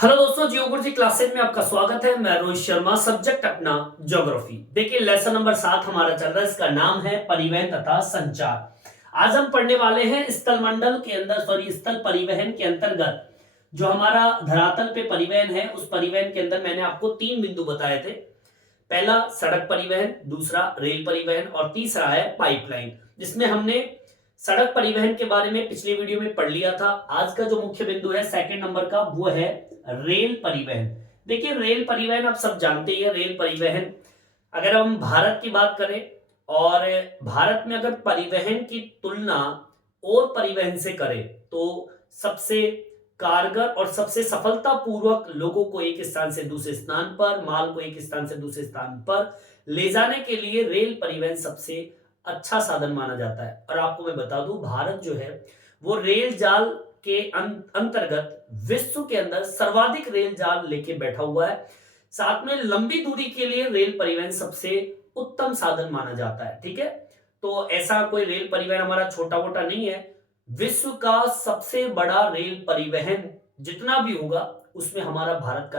Hello दोस्तों, जियो गुरुजी classes में आपका स्वागत है। मैं रोहित शर्मा, सब्जेक्ट अपना ज्योग्राफी। देखिए लेसन नंबर 7 हमारा चल रहा है। इसका नाम है परिवहन तथा संचार। आज हम पढ़ने वाले हैं स्थल मंडल के अंदर स्थल परिवहन के अंतर्गत जो हमारा धरातल पे परिवहन है, उस परिवहन के अंदर मैंने आपको 3 बिंदु बताए थे। पहला सड़क परिवहन, दूसरा रेल परिवहन और तीसरा है पाइपलाइन, जिसमें हमने सड़क परिवहन के बारे में पिछली वीडियो में पढ़ लिया था। आज का जो मुख्य बिंदु है सेकंड नंबर का, वो है रेल परिवहन। देखिए रेल परिवहन आप सब जानते ही है। रेल परिवहन अगर हम भारत की बात करें और भारत में अगर परिवहन की तुलना और परिवहन से करें तो सबसे कारगर और सबसे सफलतापूर्वक लोगों को एक स्थान से दूसरे स्थान पर, माल को एक स्थान से दूसरे स्थान पर ले जाने के लिए रेल परिवहन सबसे अच्छा साधन माना जाता है। और आपको मैं बता दूं, भारत जो है वो रेल जाल के अंतर्गत विश्व के अंदर सर्वाधिक रेल जाल लेके बैठा हुआ है। साथ में लंबी दूरी के लिए रेल परिवहन सबसे उत्तम साधन माना जाता है। ठीक है, तो ऐसा कोई रेल परिवहन हमारा छोटा मोटा नहीं है। विश्व का सबसे बड़ा रेल परिवहन जितना भी होगा उसमें हमारा भारत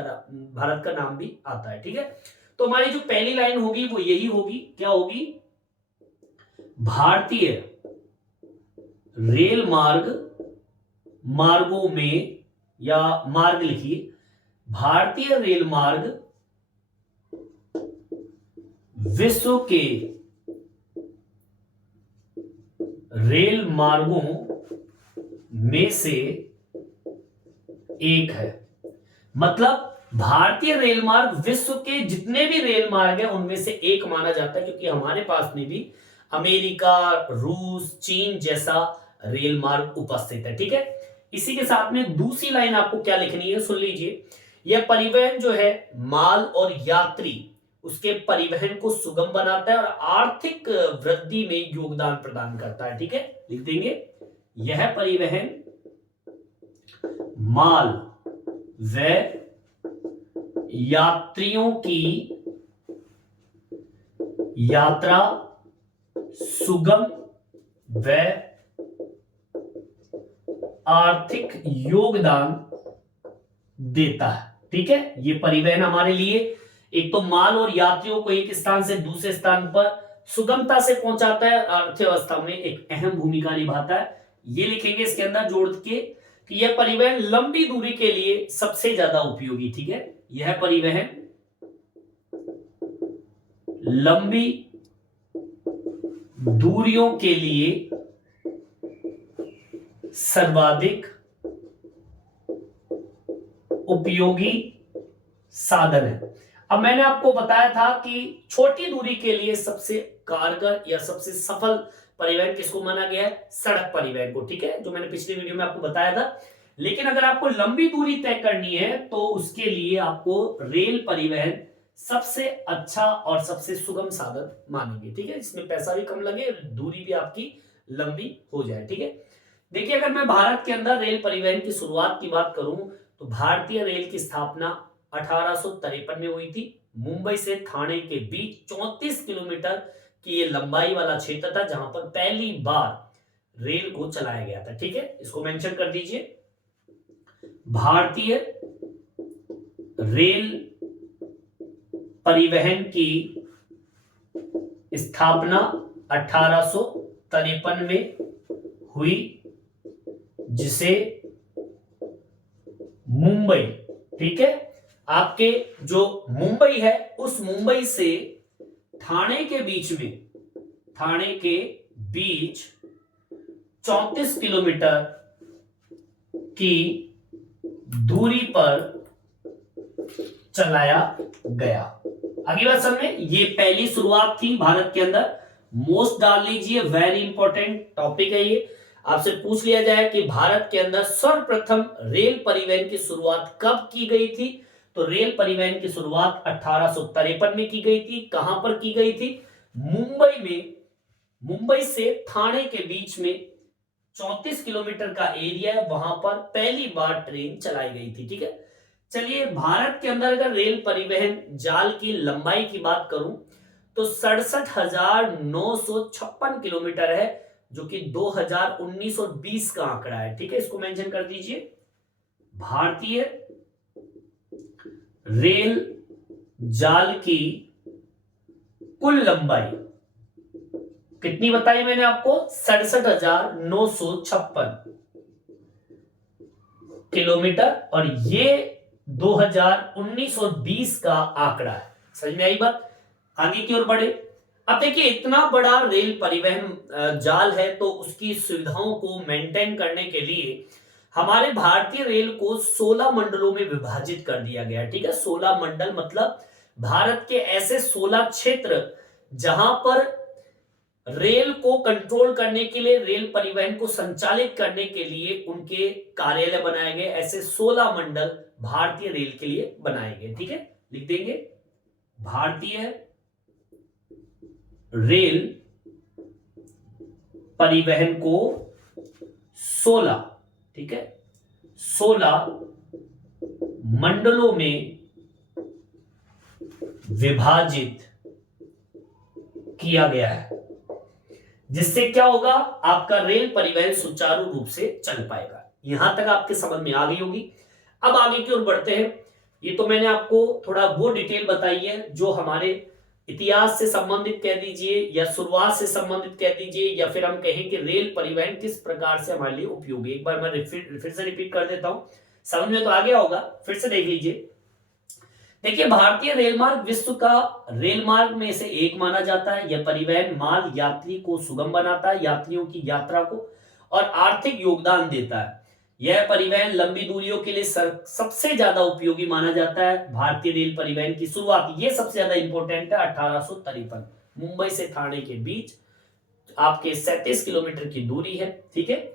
का नाम भी आता है। ठीक है, तो हमारी जो पहली लाइन होगी वो यही होगी। क्या होगी? भारतीय रेल मार्गों में, या मार्ग लिखिए, भारतीय रेल मार्ग विश्व के रेल मार्गों में से एक है। मतलब भारतीय रेल मार्ग विश्व के जितने भी रेल मार्ग हैं उनमें से एक माना जाता है, क्योंकि हमारे पास में भी अमेरिका, रूस, चीन जैसा रेल मार्ग उपस्थित है। ठीक है, इसी के साथ में दूसरी लाइन आपको क्या लिखनी है, सुन लीजिए। यह परिवहन जो है माल और यात्री उसके परिवहन को सुगम बनाता है और आर्थिक वृद्धि में योगदान प्रदान करता है। ठीक है, लिख देंगे, यह परिवहन माल व यात्रियों की यात्रा सुगम व आर्थिक योगदान देता है। ठीक है, ये परिवहन हमारे लिए एक तो माल और यात्रियों को एक स्थान से दूसरे स्थान पर सुगमता से पहुंचाता है, अर्थव्यवस्था में एक अहम भूमिका निभाता है। ये लिखेंगे इसके अंदर जोड़ के कि यह परिवहन लंबी दूरी के लिए सबसे ज्यादा उपयोगी। ठीक है, यह परिवहन लंबी दूरियों के लिए सर्वाधिक उपयोगी साधन है। अब मैंने आपको बताया था कि छोटी दूरी के लिए सबसे कारगर या सबसे सफल परिवहन किसको माना गया है? सड़क परिवहन को। ठीक है, जो मैंने पिछली वीडियो में आपको बताया था। लेकिन अगर आपको लंबी दूरी तय करनी है तो उसके लिए आपको रेल परिवहन सबसे अच्छा और सबसे सुगम साधन मानेंगे। ठीक है, इसमें पैसा भी कम लगे, दूरी भी आपकी लंबी हो जाए। ठीक है, देखिए अगर मैं भारत के अंदर रेल परिवहन की शुरुआत की बात करूं तो भारतीय रेल की स्थापना 1853 में हुई थी। मुंबई से थाने के बीच 34 किलोमीटर की ये लंबाई वाला क्षेत्र था जहां पर पहली बार रेल को चलाया गया था। ठीक है, इसको मेंशन कर दीजिए। भारतीय रेल परिवहन की स्थापना 1853 में हुई, जिसे मुंबई, ठीक है, आपके जो मुंबई है उस मुंबई से थाने के बीच 34 किलोमीटर की दूरी पर चलाया गया। अगली बात समझे, ये पहली शुरुआत थी भारत के अंदर। मोस्ट डाल लीजिए, वेरी इंपॉर्टेंट टॉपिक है ये। आपसे पूछ लिया जाए कि भारत के अंदर सर्वप्रथम रेल परिवहन की शुरुआत कब की गई थी, तो रेल परिवहन की शुरुआत 1853 में की गई थी। कहां पर की गई थी? मुंबई में। मुंबई से थाने के बीच में 34 किलोमीटर का एरिया है, वहां पर पहली बार ट्रेन चलाई गई थी। ठीक है, चलिए भारत के अंदर अगर रेल परिवहन जाल की लंबाई की बात करूं तो 67,956 किलोमीटर है, जो कि 2019 और 20 का आंकड़ा है। ठीक है, इसको मेंशन कर दीजिए। भारतीय रेल जाल की कुल लंबाई कितनी बताई मैंने आपको? 67,956 किलोमीटर। और ये 2019 और 20 का आंकड़ा है। समझ में आई बात? आगे की ओर बढ़े। अब देखिए, इतना बड़ा रेल परिवहन जाल है, तो उसकी सुविधाओं को मेंटेन करने के लिए हमारे भारतीय रेल को 16 मंडलों में विभाजित कर दिया गया है। ठीक है, 16 मंडल मतलब भारत के ऐसे 16 क्षेत्र जहां पर रेल को कंट्रोल करने के लिए, रेल परिवहन को संचालित करने के लिए उनके कार्यालय बनाए गए। ऐसे 16 मंडल भारतीय रेल के लिए बनाए गए। ठीक है, लिख देंगे भारतीय रेल परिवहन को 16, ठीक है, 16 मंडलों में विभाजित किया गया है, जिससे क्या होगा, आपका रेल परिवहन सुचारू रूप से चल पाएगा। यहां तक आपके समझ में आ गई होगी। अब आगे की ओर बढ़ते हैं। ये तो मैंने आपको थोड़ा वो डिटेल बताई है जो हमारे इतिहास से संबंधित कह दीजिए, या शुरुआत से संबंधित कह दीजिए, या फिर हम कहें कि रेल परिवहन किस प्रकार से हमारे लिए उपयोगी। एक बार मैं फिर से रिपीट कर देता हूं, समझ में तो आ गया होगा, फिर से देख लीजिए। देखिए, भारतीय रेल मार्ग विश्व का रेल मार्ग में से एक माना जाता है। यह परिवहन माल यात्री को सुगम बनाता है, यात्रियों की यात्रा को और आर्थिक योगदान देता है। यह परिवहन लंबी दूरियों के लिए सबसे ज्यादा उपयोगी माना जाता है। भारतीय रेल परिवहन की शुरुआत, ये सबसे ज्यादा इंपॉर्टेंट है, 1853 मुंबई से ठाणे के बीच आपके 37 किलोमीटर की दूरी है। ठीक है,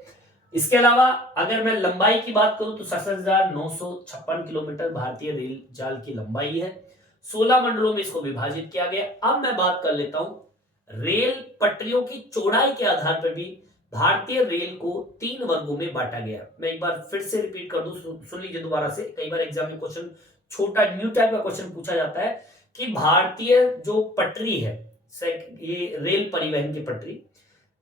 इसके अलावा अगर मैं लंबाई की बात करूं तो 67,956 किलोमीटर भारतीय रेल जाल की लंबाई है। 16 मंडलों में इसको विभाजित किया गया। अब मैं बात कर लेता हूं रेल पटरियों की चौड़ाई के आधार पर भी भारतीय रेल को 3 वर्गों में बांटा गया। मैं एक बार फिर से रिपीट कर दूं, सुन लीजिए दोबारा से। कई बार एग्जाम में क्वेश्चन, छोटा न्यू टाइप का क्वेश्चन पूछा जाता है कि भारतीय जो पटरी है, ये रेल परिवहन की पटरी,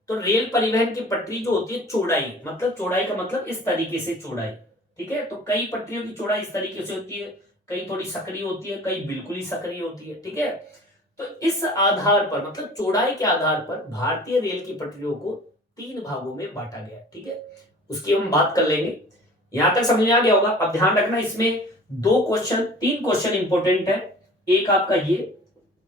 तो रेल परिवहन की पटरी जो होती है, चौड़ाई मतलब, चौड़ाई का मतलब इस तरीके से चौड़ाई। ठीक है, तो कई पटरियों की चौड़ाई इस तरीके से होती है, कई थोड़ी सक्रिय होती है, कई बिल्कुल ही सक्रिय होती है। ठीक है, तो इस आधार पर, मतलब चौड़ाई के आधार पर भारतीय रेल की पटरियों को 3 भागों में बांटा गया। ठीक है, उसकी हम बात कर लेंगे। यहां तक समझ में आ गया होगा। अब ध्यान रखना, इसमें 3 क्वेश्चन इंपॉर्टेंट है। एक आपका ये,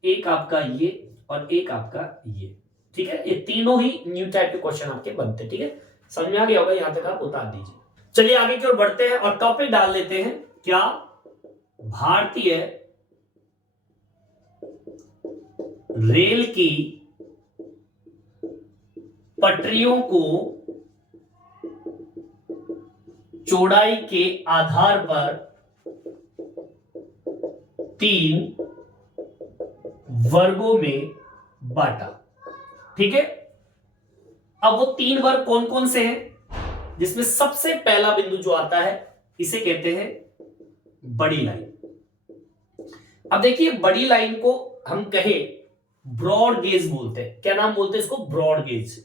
एक आपका ये, और एक आपका ये। ठीक है, ये तीनों ही न्यू टाइप के क्वेश्चन आपके बनते हैं। ठीक है, समझ में आ गया होगा, यहां तक आप उतार दीजिए। चलिए आगे की ओर बढ़ते हैं और टॉपिक डाल लेते हैं। क्या भारतीय रेल की पटरियों को चौड़ाई के आधार पर 3 वर्गों में बांटा। ठीक है, अब वो 3 वर्ग कौन कौन से हैं, जिसमें सबसे पहला बिंदु जो आता है, इसे कहते हैं बड़ी लाइन। अब देखिए, बड़ी लाइन को हम कहे ब्रॉड गेज बोलते हैं। क्या नाम बोलते हैं इसको? Broad gauge.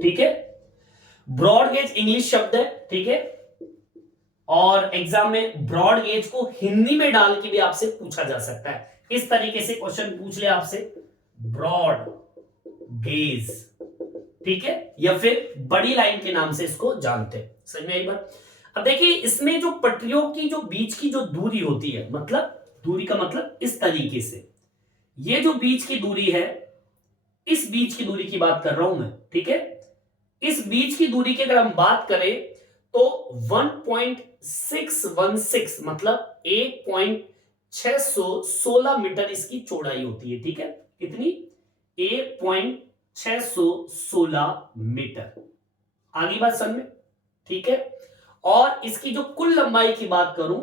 ठीक है, ब्रॉड गेज इंग्लिश शब्द है। ठीक है, और एग्जाम में ब्रॉड गेज को हिंदी में डाल के भी आपसे पूछा जा सकता है। इस तरीके से क्वेश्चन पूछ ले आपसे, ब्रॉड गेज। ठीक है, या फिर बड़ी लाइन के नाम से इसको जानते हैं। समझ में आई बात? अब देखिए, इसमें जो पटरियों की जो बीच की जो दूरी होती है, मतलब दूरी का मतलब इस तरीके से, ये जो बीच की दूरी है, इस बीच की दूरी की बात कर रहा हूं मैं। ठीक है, इस बीच की दूरी की अगर हम बात करें तो 1.616 मतलब 1.616 मीटर इसकी चौड़ाई होती है। ठीक है, कितनी? 1.616 मीटर। आगे बात समझ में? ठीक है, और इसकी जो कुल लंबाई की बात करूं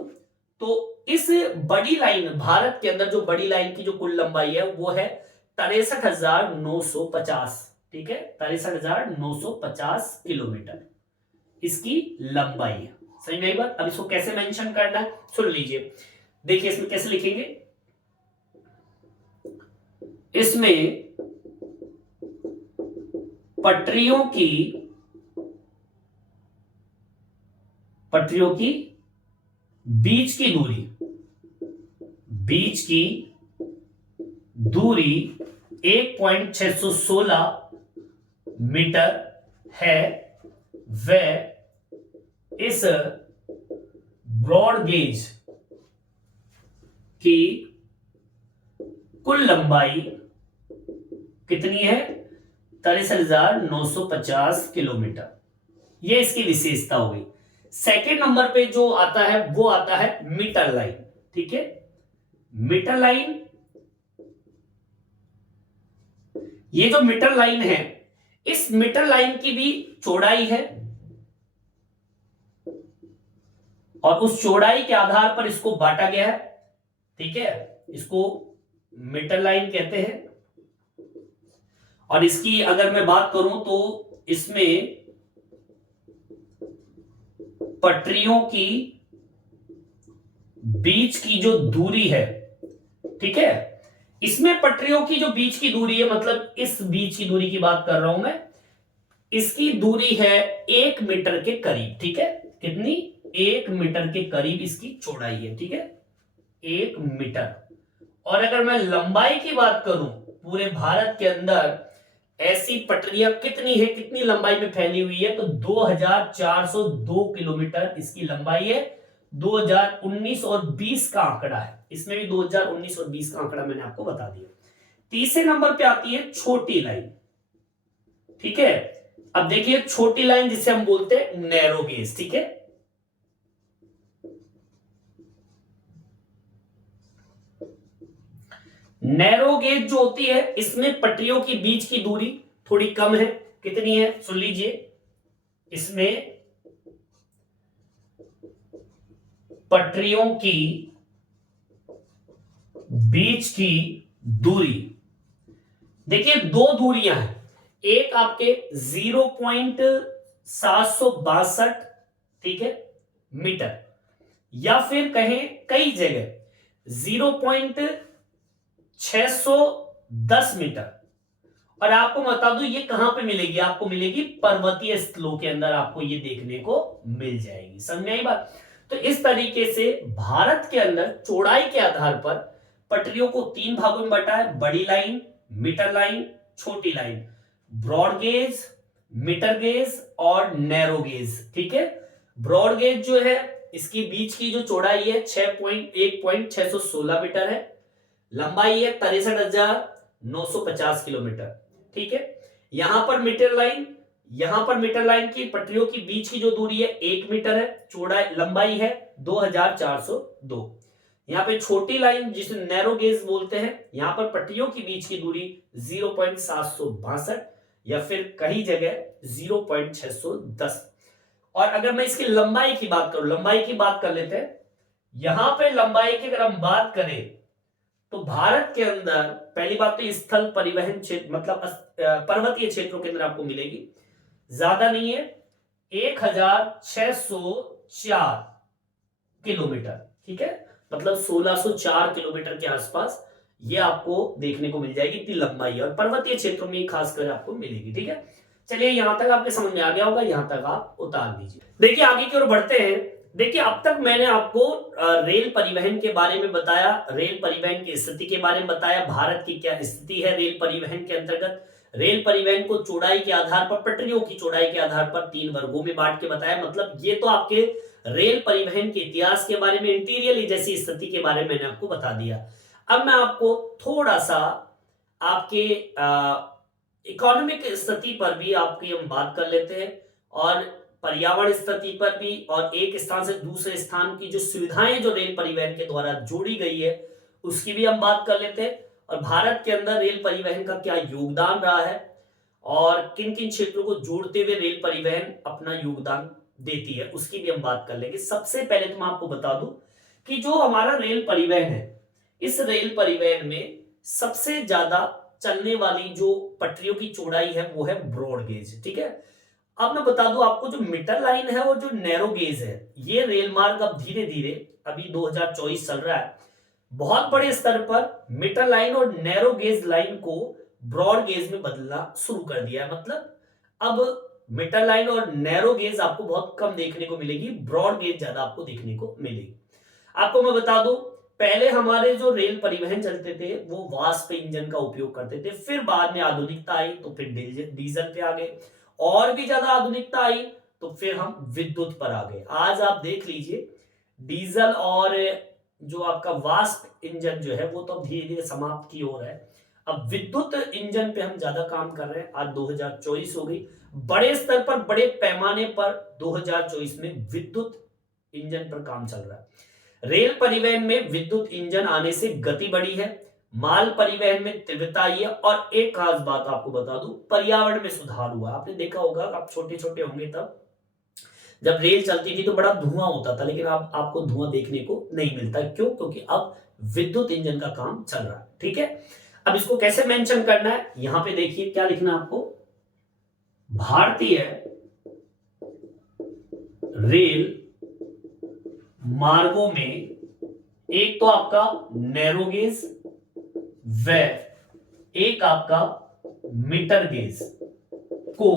तो इस बड़ी लाइन, भारत के अंदर जो बड़ी लाइन की जो कुल लंबाई है वो है 63,950। ठीक है, 63,950 किलोमीटर इसकी लंबाई है। सही नहीं बात? अब इसको कैसे मेंशन करना है सुन लीजिए। देखिए, इसमें कैसे लिखेंगे, इसमें पटरियों की बीच की दूरी, बीच की दूरी 1.616 मीटर है, वह इस ब्रॉड गेज की कुल लंबाई कितनी है? 63,950 किलोमीटर। ये इसकी विशेषता हो गई। सेकेंड नंबर पे जो आता है वो आता है मीटर लाइन। ठीक है, मीटर लाइन, ये जो मीटर लाइन है, इस मीटर लाइन की भी चौड़ाई है और उस चौड़ाई के आधार पर इसको बांटा गया है। ठीक है, इसको मीटर लाइन कहते हैं। और इसकी अगर मैं बात करूं तो इसमें पटरियों की बीच की जो दूरी है, ठीक है, इसमें पटरियों की जो बीच की दूरी है, मतलब इस बीच की दूरी की बात कर रहा हूं मैं, इसकी दूरी है 1 मीटर के करीब। ठीक है, कितनी? 1 मीटर के करीब इसकी चौड़ाई है। ठीक है, 1 मीटर। और अगर मैं लंबाई की बात करूं, पूरे भारत के अंदर ऐसी पटरियां कितनी है, कितनी लंबाई में फैली हुई है, तो 2402 किलोमीटर इसकी लंबाई है। 2019 और 20 का आंकड़ा है, इसमें भी 2019 और 20 का आंकड़ा मैंने आपको बता दिया। तीसरे नंबर पे आती है छोटी लाइन। ठीक है, अब देखिए छोटी लाइन जिसे हम बोलते हैं नैरो गेज। ठीक है, नैरो गेज जो होती है, इसमें पटरियों की बीच की दूरी थोड़ी कम है। कितनी है? सुन लीजिए, इसमें पटरियों की बीच की दूरी, देखिए दो दूरियां हैं। एक आपके 0.762, ठीक है, मीटर, या फिर कहें कई जगह 0.610 मीटर। और आपको बता दूं ये कहां पे मिलेगी? आपको मिलेगी पर्वतीय स्थलों के अंदर, आपको ये देखने को मिल जाएगी। समझ में आई बात? तो इस तरीके से भारत के अंदर चौड़ाई के आधार पर पटरियों को 3 भागों में बांटा है: बड़ी लाइन, मीटर लाइन, छोटी line, broad gauge, metre gauge और नैरो गेज। ठीक है, ब्रॉड गेज जो है, इसकी बीच की जो चौड़ाई है 1.616 मीटर है, लंबाई है 63,950 किलोमीटर। ठीक है, यहां पर मीटर लाइन, यहां पर मीटर लाइन की पटरियों की बीच की जो दूरी है 1 मीटर है, चौड़ाई लंबाई है 2402। यहां पे छोटी लाइन जिसे नैरो गेज बोलते हैं, यहां पर पटरियों की बीच की दूरी 0.762 या फिर कई जगह 0.610। और अगर मैं इसकी लंबाई की बात करूं, लंबाई की बात कर लेते हैं। यहां पे लंबाई की अगर हम बात करें तो भारत के अंदर पहली बात तो स्थल परिवहन क्षेत्र, मतलब पर्वतीय क्षेत्रों के अंदर आपको मिलेगी, ज्यादा नहीं है, 1604 किलोमीटर। ठीक है, मतलब 1604 किलोमीटर के आसपास ये आपको देखने को मिल जाएगी, इतनी लंबाई है, और पर्वतीय क्षेत्रों में खासकर आपको मिलेगी। ठीक है, चलिए यहां तक आपके समझ में आ गया होगा, यहां तक आप उतार दीजिए। देखिए आगे की ओर बढ़ते हैं। देखिए अब तक मैंने आपको रेल परिवहन के बारे में बताया, रेल परिवहन की स्थिति के बारे में बताया, भारत की क्या स्थिति है रेल परिवहन के अंतर्गत। रेल परिवहन को चौड़ाई के आधार पर, पटरियों की चौड़ाई के आधार पर 3 वर्गों में बांट के बताया। मतलब ये तो आपके रेल परिवहन के इतिहास के बारे में, इंटीरियर जैसी स्थिति के बारे में मैंने आपको बता दिया। अब मैं आपको थोड़ा सा आपके इकोनॉमिक स्थिति पर भी आपकी हम बात कर लेते हैं, और पर्यावरण स्थिति पर भी, और एक स्थान से दूसरे स्थान की जो सुविधाएं जो रेल परिवहन के द्वारा जोड़ी गई है उसकी भी हम बात कर लेते हैं, और भारत के अंदर रेल परिवहन का क्या योगदान रहा है और किन किन क्षेत्रों को जोड़ते हुए रेल परिवहन अपना योगदान देती है उसकी भी हम बात कर लेंगे। सबसे पहले तो मैं आपको बता दूं कि जो हमारा रेल परिवहन है, इस रेल परिवहन में सबसे ज्यादा चलने वाली जो पटरियों की चौड़ाई है वो है ब्रॉड गेज। ठीक है, अब मैं बता दूं आपको, जो मीटर लाइन है और जो नैरो गेज है, ये रेल मार्ग अब धीरे धीरे, अभी 2024 चल रहा है, बहुत बड़े स्तर पर मीटर लाइन और नैरो गेज लाइन को ब्रॉड गेज में बदलना शुरू कर दिया है। मतलब अब मीटर लाइन और नैरो गेज आपको बहुत कम देखने को मिलेगी, ब्रॉड गेज ज्यादा आपको देखने को मिलेगी। आपको मैं बता दूं, पहले हमारे जो रेल परिवहन चलते थे वो वाष्प इंजन का उपयोग करते थे, फिर बाद में आधुनिकता आई तो फिर डीजल पे आ गए, और भी ज्यादा आधुनिकता आई तो फिर हम विद्युत पर आ गए। आज आप देख लीजिए, डीजल और जो आपका वाष्प इंजन जो है वो तो धीरे धीरे समाप्त की ओर है। अब विद्युत इंजन पे हम ज्यादा काम कर रहे हैं। आज 2024 हो गई, बड़े स्तर पर बड़े पैमाने पर 2024 में विद्युत इंजन पर काम चल रहा है। रेल परिवहन में विद्युत इंजन आने से गति बढ़ी है, माल परिवहन में तीव्रता आई है, और एक खास बात आपको बता दूं, पर्यावरण में सुधार हुआ। आपने देखा होगा, आप छोटे छोटे होंगे तब जब रेल चलती थी तो बड़ा धुआं होता था, लेकिन अब आपको धुआं देखने को नहीं मिलता। क्यों? क्योंकि अब विद्युत इंजन का काम चल रहा है। ठीक है, अब इसको कैसे मेंशन करना है, यहां पे देखिए क्या लिखना है आपको। भारतीय रेल मार्गों में एक तो आपका नैरो गेज व एक आपका मीटर गेज को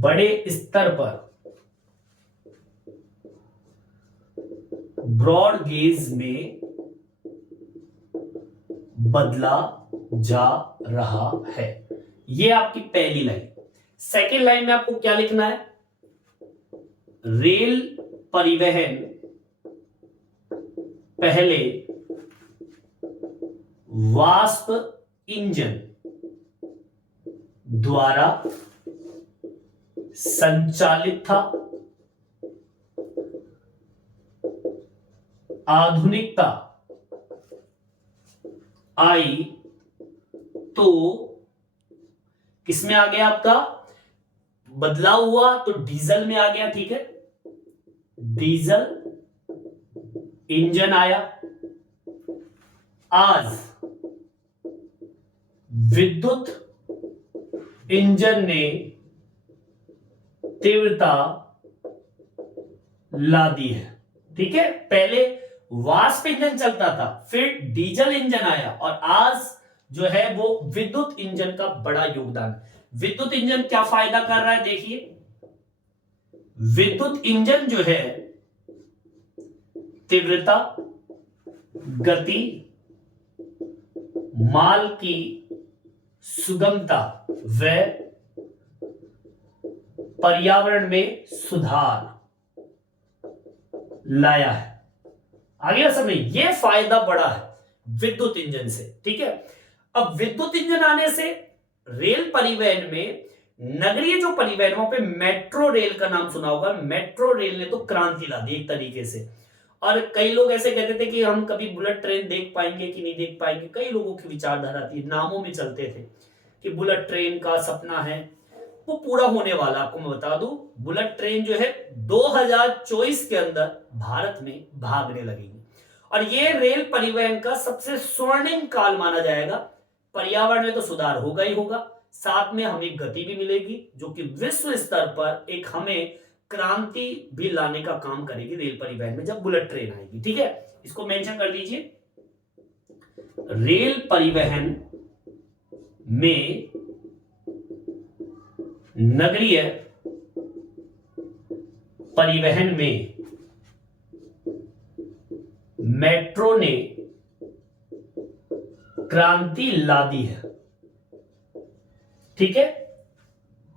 बड़े स्तर पर ब्रॉड गेज में बदला जा रहा है। यह आपकी पहली लाइन। सेकेंड लाइन में आपको क्या लिखना है, रेल परिवहन पहले वाष्प इंजन द्वारा संचालित था, आधुनिकता आई तो किसमें आ गया, आपका बदलाव हुआ तो डीजल में आ गया। ठीक है, डीजल इंजन आया। आज विद्युत इंजन ने तीव्रता ला दी है। ठीक है, पहले वाष्प इंजन चलता था, फिर डीजल इंजन आया, और आज जो है वो विद्युत इंजन का बड़ा योगदान। विद्युत इंजन क्या फायदा कर रहा है, देखिए, विद्युत इंजन जो है तीव्रता, गति, माल की सुगमता व पर्यावरण में सुधार लाया है। आगे समझ, यह फायदा बड़ा है विद्युत इंजन से। ठीक है, अब विद्युत इंजन आने से रेल परिवहन में, नगरीय जो परिवहन, वहां पे मेट्रो रेल का नाम सुना होगा। मेट्रो रेल ने तो क्रांति ला दी एक तरीके से। और कई लोग ऐसे कहते थे कि हम कभी बुलेट ट्रेन देख पाएंगे कि नहीं देख पाएंगे। कई लोगों की विचारधारा थी, नामों में चलते थे कि बुलेट ट्रेन का सपना है, वो पूरा होने वाला। आपको मैं बता दूं, बुलेट ट्रेन जो है 2024 के अंदर भारत में भागने लगेगी, और ये रेल परिवहन का सबसे स्वर्णिम काल माना जाएगा। पर्यावरण में तो सुधार होगा ही होगा, साथ में हमें गति भी मिलेगी, जो कि विश्व स्तर पर एक हमें क्रांति भी लाने का काम करेगी रेल परिवहन में, जब बुलेट ट्रेन आएगी। ठीक है, इसको मेंशन कर लीजिए। रेल परिवहन में नगरीय परिवहन में मेट्रो ने क्रांति ला दी है। ठीक है,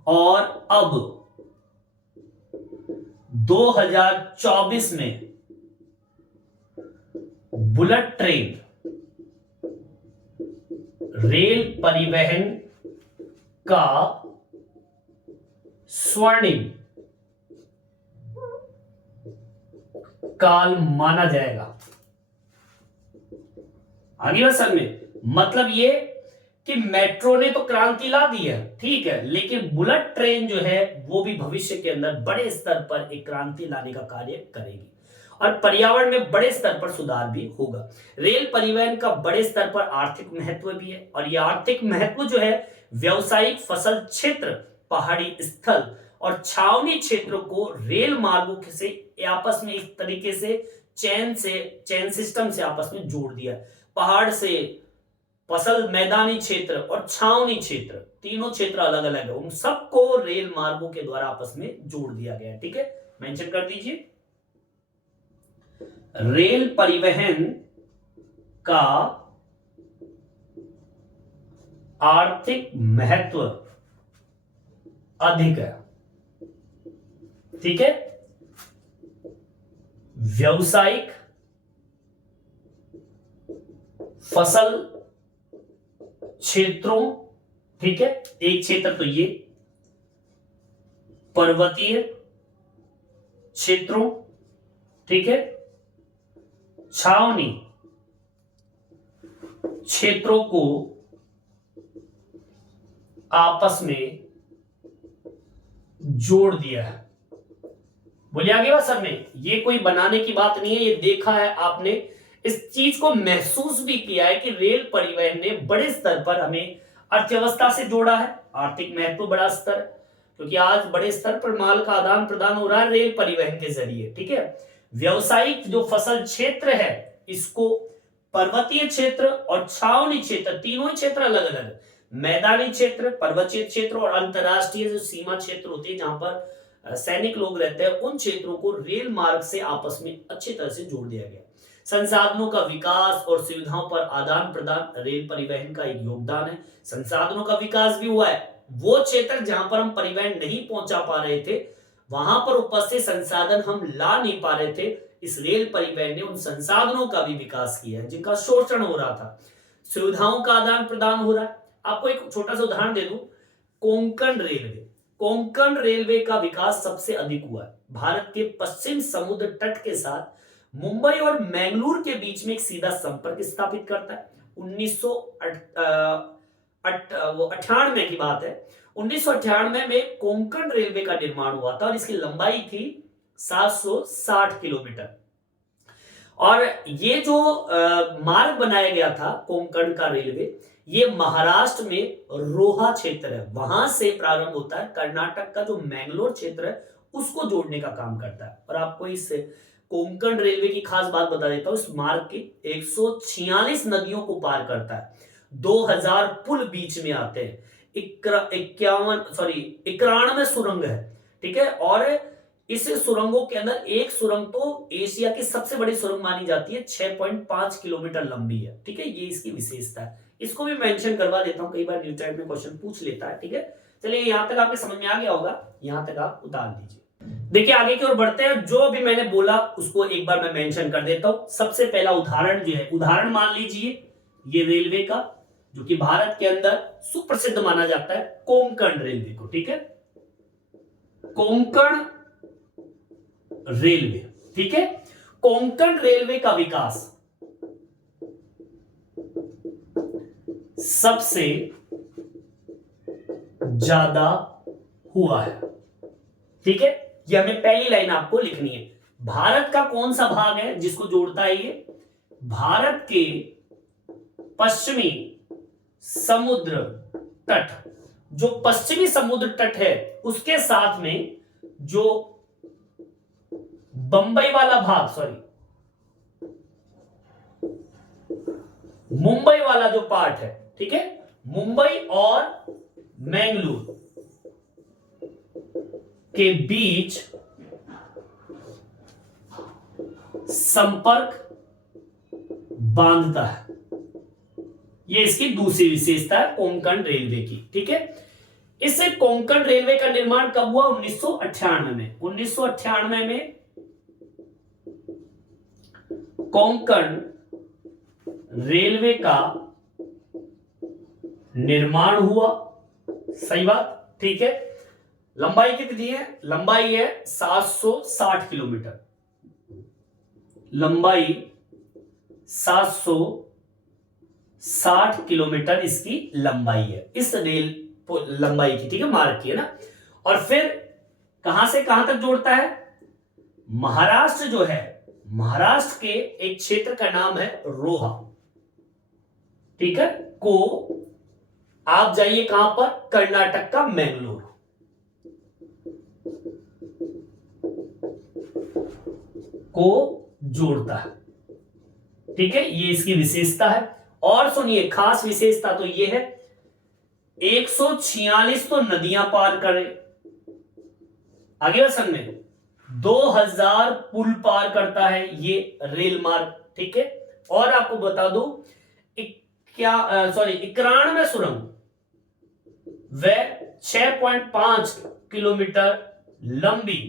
और अब 2024 में बुलेट ट्रेन रेल परिवहन का स्वर्णिम काल माना जाएगा। आगे बात समझ में, मतलब ये कि मेट्रो ने तो क्रांति ला दी है, ठीक है, लेकिन बुलेट ट्रेन जो है वो भी भविष्य के अंदर बड़े स्तर पर एक क्रांति लाने का कार्य करेगी, और पर्यावरण में बड़े स्तर पर सुधार भी होगा। रेल परिवहन का बड़े स्तर पर आर्थिक महत्व भी है, और यह आर्थिक महत्व जो है व्यावसायिक, फसल क्षेत्र, पहाड़ी स्थल और छावनी क्षेत्रों को रेल मार्गों से आपस में एक तरीके से चैन सिस्टम से आपस में जोड़ दिया। पहाड़ से फसल, मैदानी क्षेत्र और छावनी क्षेत्र, तीनों क्षेत्र अलग अलग है, उन सबको रेल मार्गों के द्वारा आपस में जोड़ दिया गया है। ठीक है, मेंशन कर दीजिए। रेल परिवहन का आर्थिक महत्व अधिक है। ठीक है, व्यावसायिक, फसल क्षेत्रों, ठीक है, एक क्षेत्र तो ये पर्वतीय क्षेत्रों, ठीक है, छावनी क्षेत्रों को आपस में जोड़ दिया है। बोलिए आगे बात सर में, ये कोई बनाने की बात नहीं है, ये देखा है आपने, इस चीज को महसूस भी किया है कि रेल परिवहन ने बड़े स्तर पर हमें अर्थव्यवस्था से जोड़ा है, आर्थिक महत्व बड़ा स्तर, क्योंकि आज बड़े स्तर पर माल का आदान प्रदान हो रहा है रेल परिवहन के जरिए। ठीक है, व्यवसायिक जो फसल क्षेत्र है इसको पर्वतीय क्षेत्र और छावनी क्षेत्र, तीनों ही क्षेत्र अलग अलग, मैदानी क्षेत्र, पर्वतीय क्षेत्र और अंतरराष्ट्रीय जो सीमा क्षेत्र होते हैं जहां पर सैनिक लोग रहते हैं, उन क्षेत्रों को रेल मार्ग से आपस में अच्छी तरह से जोड़ दिया गया। संसाधनों का विकास और सुविधाओं पर आदान प्रदान रेल परिवहन का एक योगदान है। संसाधनों का विकास भी हुआ है, वो क्षेत्र जहां पर हम परिवहन नहीं पहुंचा पा रहे थे, वहां पर उपस्थित संसाधन हम ला नहीं पा रहे थे, इस रेल परिवहन ने उन संसाधनों का भी विकास किया है जिनका शोषण हो रहा था। सुविधाओं का आदान प्रदान हो रहा है। आपको एक छोटा सा उदाहरण दे दूं, कोंकण रेलवे, कोंकण रेलवे का विकास सबसे अधिक हुआ है। भारत के पश्चिम समुद्र तट के साथ मुंबई और मैंगलोर के बीच में एक सीधा संपर्क स्थापित करता है। 1998 की बात है, 1998 में कोंकण रेलवे का निर्माण हुआ था और इसकी लंबाई थी 760 किलोमीटर। और ये जो मार्ग बनाया गया था कोंकण का रेलवे, ये महाराष्ट्र में रोहा क्षेत्र है, वहां से प्रारंभ होता है, कर्नाटक का जो मैंगलोर क्षेत्र है उसको जोड़ने का काम करता है। और आपको इस कोंकण रेलवे की खास बात बता देता हूं, इस मार्ग की 146 नदियों को पार करता है, 2000 पुल बीच में आते हैं, 91 सुरंग है। ठीक है, और इस सुरंगों के अंदर एक सुरंग तो एशिया की सबसे बड़ी सुरंग मानी जाती है, 6.5 किलोमीटर लंबी है। ठीक है, ये इसकी विशेषता है, इसको भी मेंशन करवा देता हूं, कई बार न्यू टाइप में क्वेश्चन पूछ लेता है। ठीक है, चलिए यहां तक आपके समझ में आ गया होगा, यहां तक आप उतार दीजिए। देखिए आगे की ओर बढ़ते हैं, जो भी मैंने बोला उसको एक बार मैं मेंशन कर देता हूं। सबसे पहला उदाहरण जो है, उदाहरण मान लीजिए ये रेलवे का, जो कि भारत के अंदर सुप्रसिद्ध माना जाता है, कोंकण रेलवे को। ठीक है, कोंकण रेलवे, ठीक है, कोंकण रेलवे का विकास सबसे ज्यादा हुआ है। ठीक है, ये हमें पहली लाइन आपको लिखनी है। भारत का कौन सा भाग है जिसको जोड़ता है ये, भारत के पश्चिमी समुद्र तट, जो पश्चिमी समुद्र तट है उसके साथ में जो बंबई वाला भाग, मुंबई वाला जो पार्ट है, ठीक है, मुंबई और मैंगलोर के बीच संपर्क बांधता है। यह इसकी दूसरी विशेषता है कोंकण रेलवे की। ठीक है, इससे कोंकण रेलवे का निर्माण कब हुआ, 1998 में। 1998 में कोंकण रेलवे का निर्माण हुआ, सही बात। ठीक है, लंबाई कितनी है, लंबाई है 760 किलोमीटर, लंबाई 760 किलोमीटर इसकी लंबाई है, इस रेल लंबाई की। ठीक है, मार्ग की है ना। और फिर कहां से कहां तक जोड़ता है, महाराष्ट्र जो है, महाराष्ट्र के एक क्षेत्र का नाम है रोहा, ठीक है, को आप जाइए कहां पर, कर्नाटक का मैंगलोर, को जोड़ता है। ठीक है, ये इसकी विशेषता है। और सुनिए, खास विशेषता तो ये है, 146 तो नदियां पार करे, आगे समझ में, 2000 पुल पार करता है ये रेल मार्ग, ठीक है। और आपको बता दो 91 सुरंग व 6.5 किलोमीटर लंबी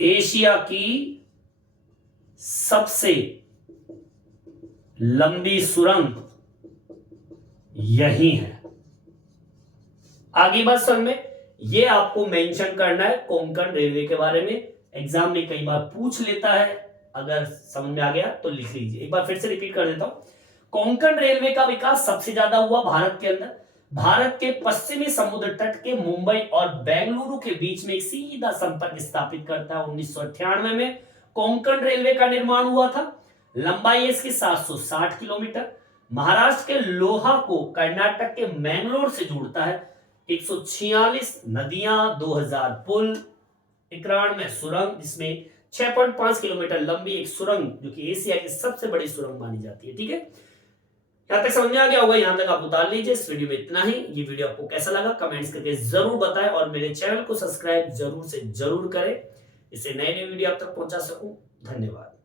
एशिया की सबसे लंबी सुरंग यही है। आगे बात समझ में, ये आपको मेंशन करना है कोंकण रेलवे के बारे में, एग्जाम में कई बार पूछ लेता है, अगर समझ में आ गया तो लिख लीजिए। एक बार फिर से रिपीट कर देता हूं, कोंकण रेलवे का विकास सबसे ज्यादा हुआ भारत के अंदर। भारत के पश्चिमी समुद्र तट के मुंबई और बेंगलुरु के बीच में एक सीधा संपर्क स्थापित करता है। 1998 में कोंकण रेलवे का निर्माण हुआ था। लंबाई इसकी 760 किलोमीटर। महाराष्ट्र के लोहा को कर्नाटक के मैंगलोर से जोड़ता है। 146 नदियां, 2000 पुल, 91 सुरंग, जिसमें 6.5 किलोमीटर लंबी एक सुरंग जो कि एशिया की सबसे बड़ी सुरंग मानी जाती है। ठीक है, यहां तक समझ में आ गया होगा, यहां तक आप उतार लीजिए। इस वीडियो में इतना ही। ये वीडियो आपको कैसा लगा कमेंट्स करके जरूर बताएं और मेरे चैनल को सब्सक्राइब जरूर से जरूर करें, इससे नए नए वीडियो आप तक पहुंचा सकूं। धन्यवाद।